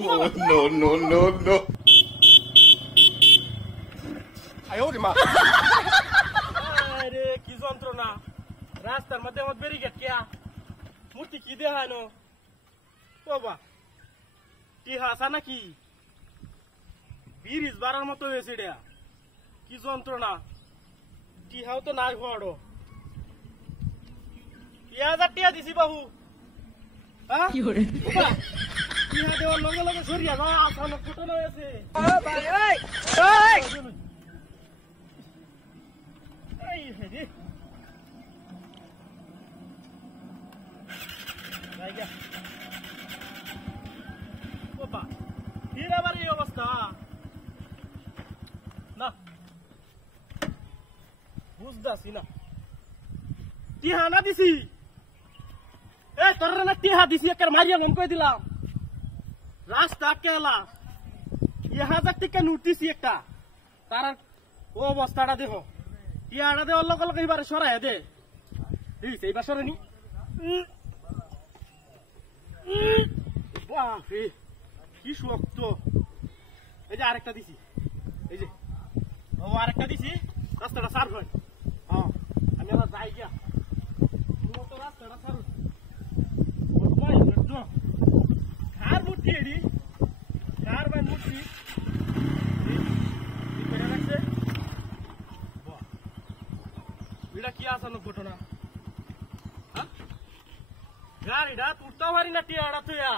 Oh, no, no, no, no. I owed him up. আরে কি যন্ত্রণা রাস্তার মধ্যে আমার ব্যারিকেড কেয়া মূর্তি কি দেখানো বাবা টিহা আসা নাকি ব্রিজ বাড়ার মতো হয়েছে এটা কি যন্ত্রণা টিহাও তো নাই ঘড়ো 1000 টিহা দিছি বাবু হ্যাঁ টিহা দেওয়ার লগে লগে সরিয়া যা আসানো ফুটানো হয়েছে অবস্থা না বুঝতেছি না টিহা না দিছি তোর না টিহা দিছি একের মারিয়া মন করে দিলাম রাস্তা কেলা 1000 টাকা নোট দিছি একটা তার ও অবস্থাটা দেখো টিহাটা দে অল্লক অল্লক এবারে সরাই দে দিস এইবার সরানি বাপরে কি শক্ত এই যে আরেকটা দিছি এই যে ও আরেকটা দিছি রাস্তাটা সার্ভ হয় আমি আবার যাই গিয়া তো রাস্তাটা সার্ভ কার মূর্তি এডি কার বা মূর্তি এটা কি আসানো ঘটনা গাড়িটা তুলতেও পারি না টিহাটা তুইয়া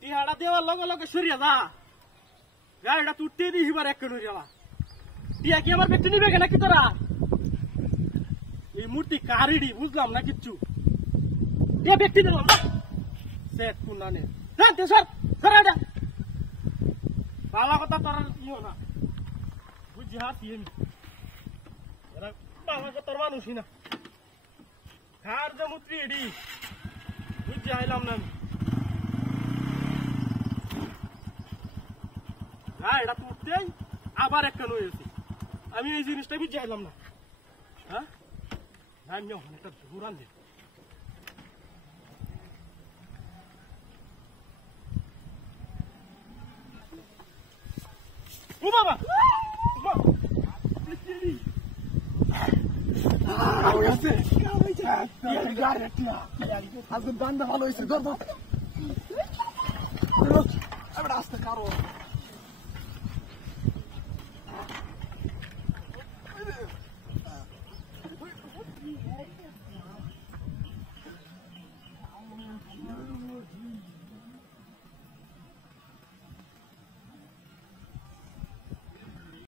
টিহাটা দেওয়ার লগে লগে সরিয়া যা গাড়িটা তুলতে দিস এবার এক কেন যাওয়া টিয়া কি আমার বেতন নিবে নাকি তোরা এই মূর্তি কারিডি বুঝলাম না কিচ্ছু টিয়া ব্যক্তি দিলাম সেট কুন্ডানে জানতে স্যার সরা বালা কথা তোর ইও না বুঝি হাসি এরা বালা কথার মানুষই না কার যে মূর্তি এডি বুঝি আইলাম না এটা তুলতেই আবার একটা হয়েছে আমি এই জিনিসটা বুঝে আইলাম না হ্যাঁ একটা ঘুরান দে ও বাবা আজকে দান্দা ভালো হয়েছে ধর আস্তে কারো